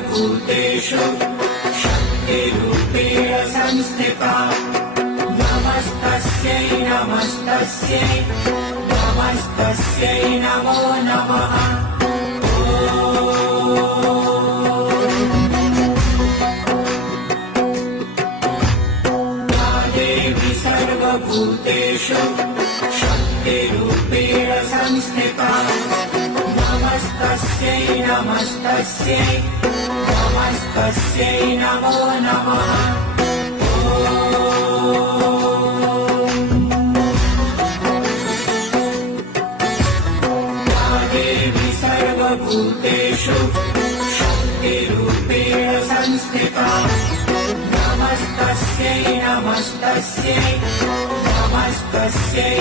सर्वभूतेषु शक्तिरूपेण संस्थिता नमस्तस्यै नमस्तस्यै नमस्तस्यै नमो नमः। देवी सर्वभूतेषु शक्तिरूपेण संस्थिता नमस्तस्यै नमस्तस्यै नमस्तस्यै नमो नमः। देवी सर्वभूतेषु शक्तिरूपेण संस्थिता नमस्तस्यै नमस्तस्यै नमस्तस्यै